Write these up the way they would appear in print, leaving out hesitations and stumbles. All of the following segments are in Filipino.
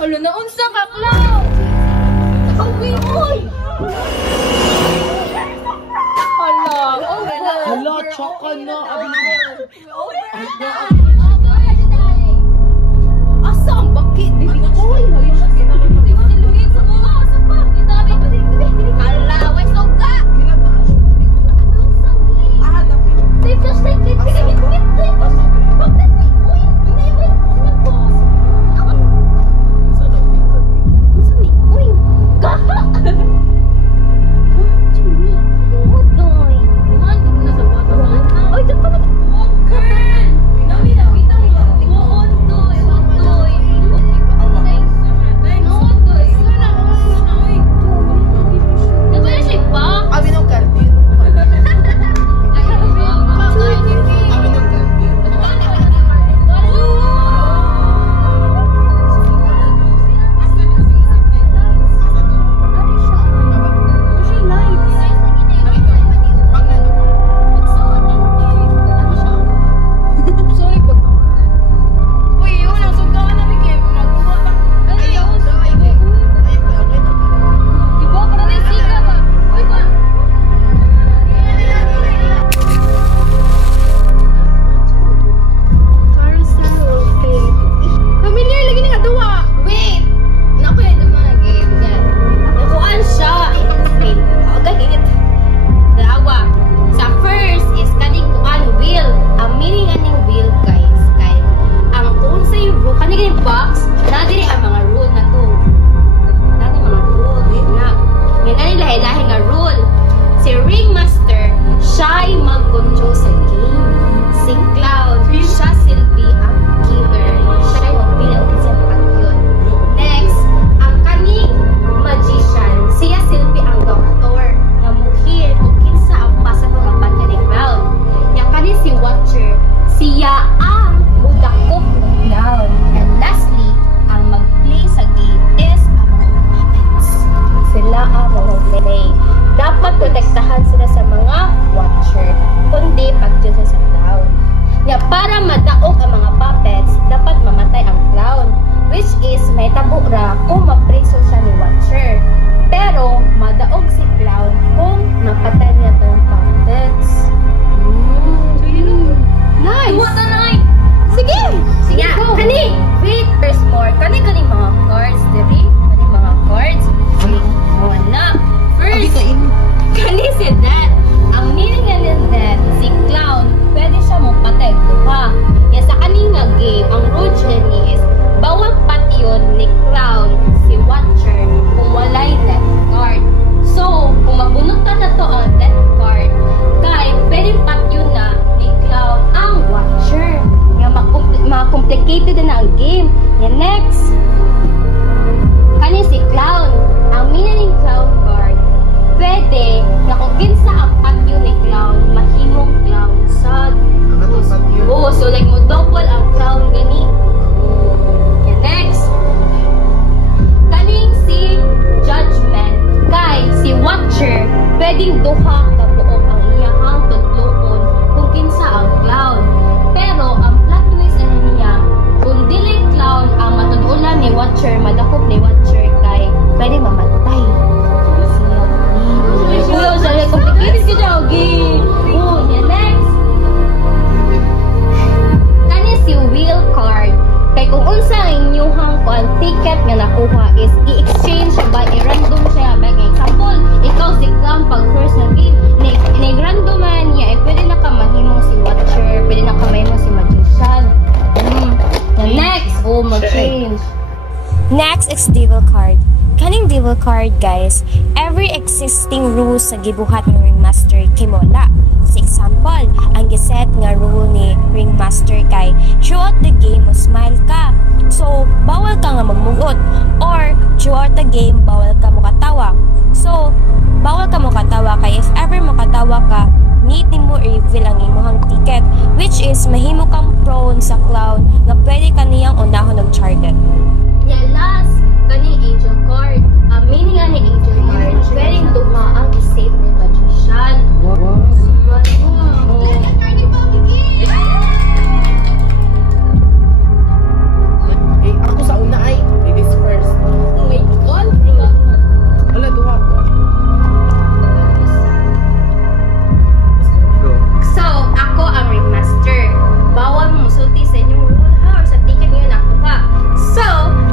Hala na unsa ka, Cloud? Uy, uy! Hala, hala, tsaka na. Asa ang bakit? Uy! Hala, way soga! Ang rule ni is bawal pati yun ni Clown Watcher, madakop ni Watcher kay pwede mamatay. Kuya, usali, complicated ka dyan, okay? Oh, yeah, next. Kani si wheel card. Kay kung unsa ang inyong kuan ticket nga nakuha is i-exchange siya ba, i-random siya ba. Example, ikaw si Clown pag first na game, nag-randoman niya, pwede na ka mahimong si Watcher, pwede na ka mahimong si Magician. Next, mag-change. Next is Devil Card. Kaning Devil Card, guys, every existing rules sa gibuhat ng Ringmaster kay Mola. Sa example, ang giset nga rule ni Ringmaster kay throughout the game mo smile ka. So, bawal ka nga magmugot. Or, throughout the game, bawal ka mukatawa. So, bawal ka mukatawa kay if ever mukatawa ka, need ni mo i-reveal ang imuhang ticket, which is mahimo kang prone sa clown nga pwede kaniyang unahon ng target. Yeah, last, kaning angel card. Ang meaning nga ni angel card, pwedeng dumaan i-save ni Magician. Ako sa una ay, ladies first. Oh my God. Wala, duha po. Go. So, ako ang ringmaster. Bawal mo musulti sa inyong rule ha, or sa ticket niyo nakuha. So,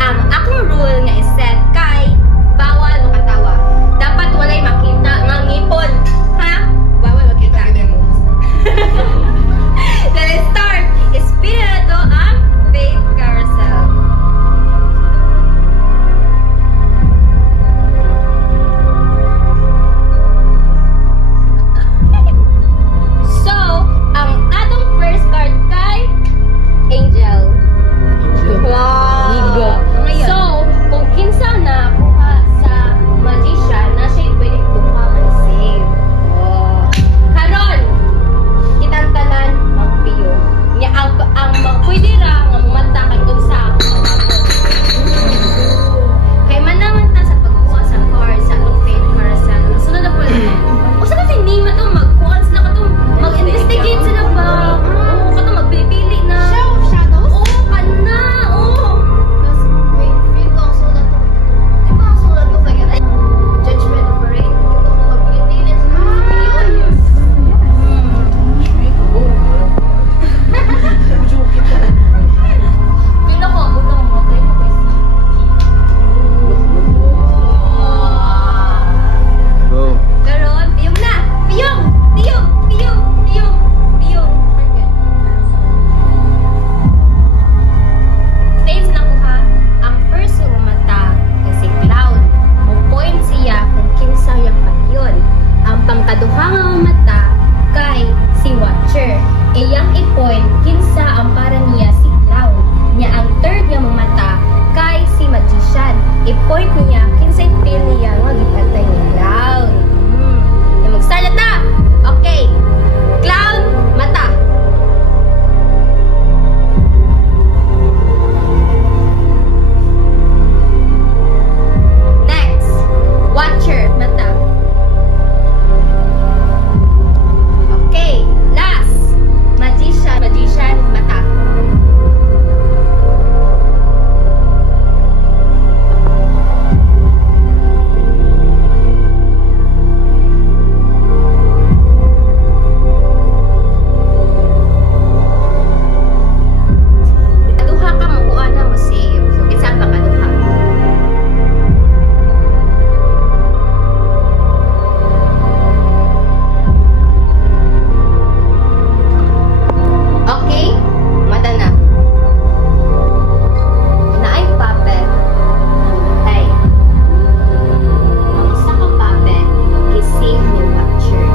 ang akong rule nga is-set kay bawal makatawa. Dapat walay makita nga ngipon. Ha? Bawal makita. Let's start. Spin na to ang Fate Carousel. So, ang atong first card kay Angel. Wow! So, kung kinsa na kuha sa Magician, na siya pwede kuha ng save. Karon, kitang tanan magpiyo. Nya ang pwede ra nga mumata kay dun sa kay manaman ta sa pagkuha sa card sa Fate Carousel. Sunod na po. Usa kasi hindi man to mag-quants na katong mag-investigate sila ba? Oo, katong magpili na. Show of Shadows? Oo, kana. Oo. Tapos, wait, feel ko ang sulat ko. Di ba ang sulat ko kaya Judgment of Parade? Itong magpili sa pagpilian. Feel ako, unang matay ko kay Go. Karon, piyong na! Piyong! Piyong! Piyong! Piyong! Piyong! Saves na ko ha. Ang first nga mata kasi Cloud. Ang point siya kung kinsa yung pagyon. Ang pangkaduha nga mata kay si Watcher. Iyang i-point kinsa ang para niya si Cloud. Nya ang third nga mata kay si Magician. I-point niya kinsa i-feel niya nga gipatay ni Cloud. Mag-start na! Okay. Clown, mata. Next. Watcher, mata. Okay. Last. Magician, mata. Kaduha ka makuha na mo save. So, kinsa ba kaduha? Okay, mata na. Naay puppet. Ay. Ang isa ka puppet, gisave ni Watcher.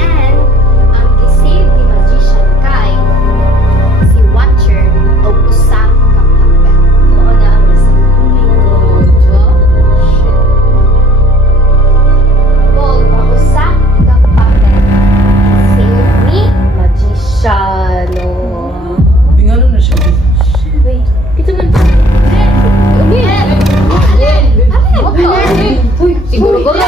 And, ang gisave ni Magician kay si Watcher o usa ka puppet. Mao na ang isa. Oh my God. Shit. Gold, ang usa ka puppet. Save ni Magician. Oh. Tingnan na siya. Wait, ito man. Uy, siguro ko lang.